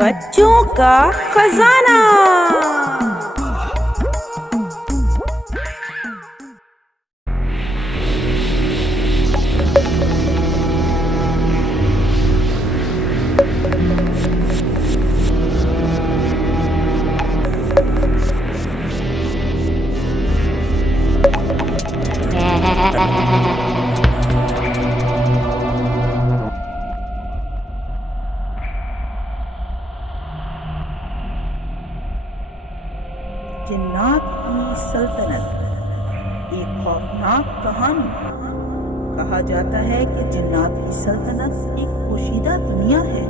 بچوں کا خزانہ۔ جنات کی سلطنت، ایک خوفناک کہانی۔ کہا جاتا ہے کہ جنات کی سلطنت ایک پوشیدہ دنیا ہے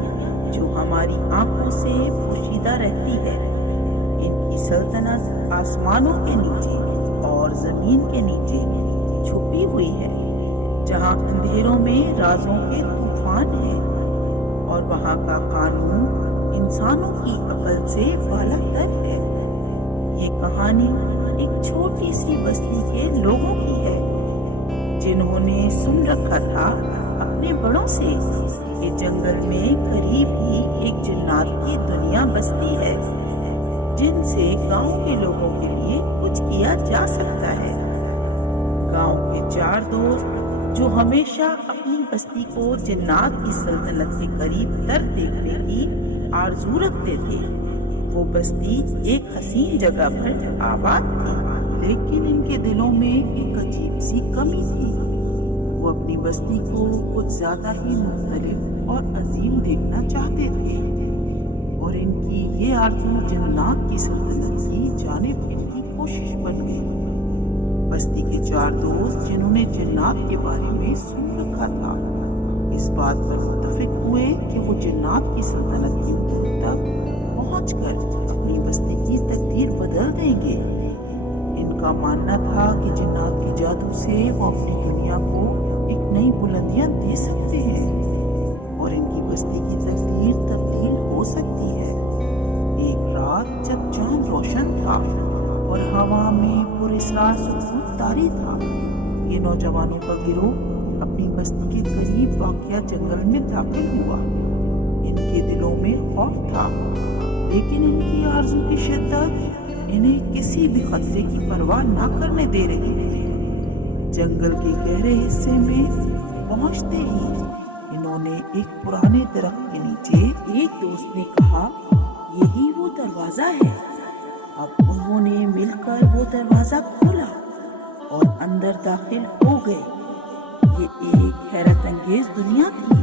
جو ہماری آنکھوں سے پوشیدہ رہتی ہے۔ ان کی سلطنت آسمانوں کے نیچے اور زمین کے نیچے چھپی ہوئی ہے، جہاں اندھیروں میں رازوں کے طوفان ہیں اور وہاں کا قانون انسانوں کی عقل سے بالاتر ہے۔ یہ کہانی ایک چھوٹی سی بستی کے لوگوں کی ہے، جنہوں نے سن رکھا تھا اپنے بڑوں سے کہ جنگل میں قریب ہی ایک جنات کی دنیا بستی ہے، جن سے گاؤں کے لوگوں کے لیے کچھ کیا جا سکتا ہے۔ گاؤں کے 4 دوست جو ہمیشہ اپنی بستی کو جنات کی سلطنت کے قریب تر دیکھنے کی آرزو رکھتے تھے۔ وہ بستی ایک حسین جگہ پر آباد تھی، لیکن ان کے دلوں میں ایک عجیب سی کمی تھی۔ وہ اپنی بستی کو کچھ زیادہ ہی مختلف اور عظیم دیکھنا چاہتے تھے، اور ان کی یہ آرزو جنات کی سلطنت کی جانب ان کی کوشش بن گئی۔ بستی کے 4 دوست جنہوں نے جنات کے بارے میں سن رکھا تھا، اس بات پر متفق ہوئے کہ وہ جنات کی سلطنت کی حدود تک پہنچ کر اپنی بستی کی تقدیر بدل دیں گے۔ ان کا ماننا تھا کہ جنات کے جادو سے وہ اپنی دنیا کو ایک نئی بلندیاں دے سکتے ہیں اور ان کی بستی کی تقدیر تبدیل ہو سکتی ہے۔ ایک رات جب چاند روشن تھا اور ہوا میں پراسرار سکون طاری تھا، یہ نوجوانوں کا گروہ اپنی بستی کے قریب واقع جنگل میں داخل ہوا۔ ان کے دلوں میں خوف تھا، لیکن ان کی آرزو کی شدت انہیں کسی بھی خطرے کی پرواہ نہ کرنے دے رہی تھی۔ جنگل کے گہرے حصے میں پہنچتے ہی انہوں نے ایک پرانے درخت کے نیچے ایک دوست نے کہا، یہی وہ دروازہ ہے۔ اب انہوں نے مل کر وہ دروازہ کھولا اور اندر داخل ہو گئے۔ یہ ایک حیرت انگیز دنیا تھی،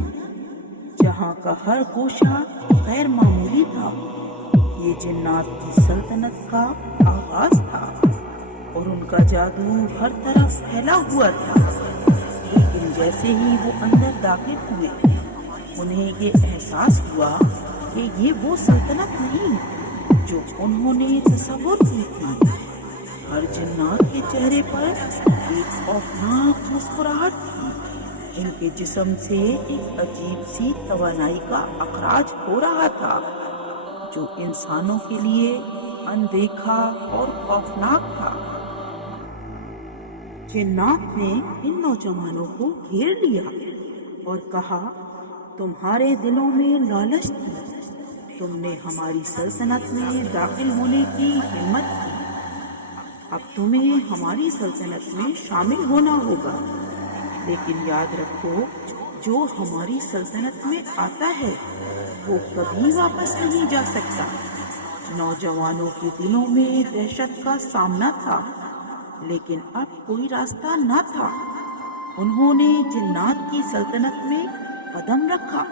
جہاں کا ہر گوشہ غیر معمولی تھا۔ یہ جنات کی سلطنت کا آغاز تھا اور ان کا جادو ہر طرف پھیلا ہوا تھا، لیکن جیسے ہی وہ اندر داخل ہوئے، انہیں یہ احساس ہوا کہ یہ وہ سلطنت نہیں جو انہوں نے تصور کی تھی۔ ہر جنات کے چہرے پر ایک خوفناک مسکراہٹ تھی۔ ان کے جسم سے ایک عجیب سی توانائی کا اخراج ہو رہا تھا جو انسانوں کے لیے اندیکھا اور خوفناک تھا۔ جنات نے ان نوجوانوں کو گھیر لیا اور کہا، تمہارے دلوں میں لالچ تھی، تم نے ہماری سلطنت میں داخل ہونے کی ہمت کی، اب تمہیں ہماری سلطنت میں شامل ہونا ہوگا، لیکن یاد رکھو، جو ہماری سلطنت میں آتا ہے وہ کبھی واپس نہیں جا سکتا۔ نوجوانوں کے دلوں میں دہشت کا سامنا تھا، لیکن اب کوئی راستہ نہ تھا۔ انہوں نے جنات کی سلطنت میں قدم رکھا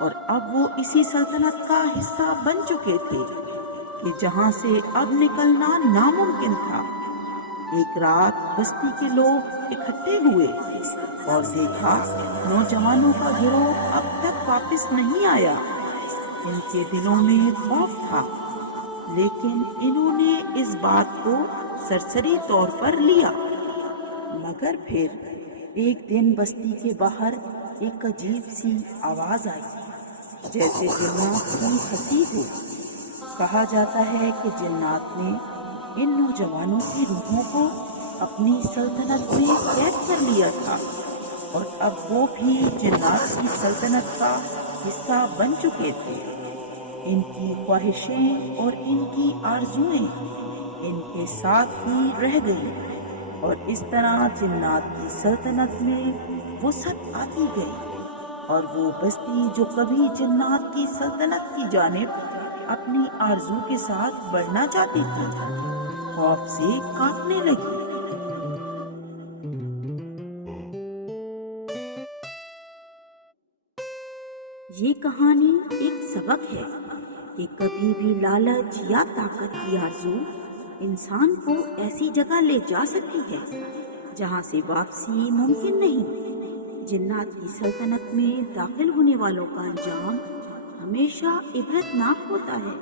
اور اب وہ اسی سلطنت کا حصہ بن چکے تھے کہ جہاں سے اب نکلنا ناممکن تھا۔ ایک رات بستی کے لوگ اکٹھے ہوئے اور دیکھا نوجوانوں کا گروہ اب تک واپس نہیں آیا۔ ان کے دلوں میں خوف تھا، لیکن انہوں نے اس بات کو سرسری طور پر لیا۔ مگر پھر ایک دن بستی کے باہر ایک عجیب سی آواز آئی، جیسے جنات کی ہنسی ہو۔ کہا جاتا ہے کہ جنات نے ان نوجوانوں کی روحوں کو اپنی سلطنت میں قید کر لیا تھا، اور اب وہ بھی جنات کی سلطنت کا حصہ بن چکے تھے۔ ان کی خواہشیں اور ان کی آرزوئیں ان کے ساتھ ہی رہ گئیں، اور اس طرح جنات کی سلطنت میں وسعت آتی گئی، اور وہ بستی جو کبھی جنات کی سلطنت کی جانب اپنی آرزو کے ساتھ بڑھنا چاہتی تھی، خوف سے کانپنے لگی۔ یہ کہانی ایک سبق ہے کہ کبھی بھی لالچ یا طاقت کی آرزو انسان کو ایسی جگہ لے جا سکتی ہے جہاں سے واپسی ممکن نہیں۔ جنات کی سلطنت میں داخل ہونے والوں کا انجام ہمیشہ عبرتناک ہوتا ہے۔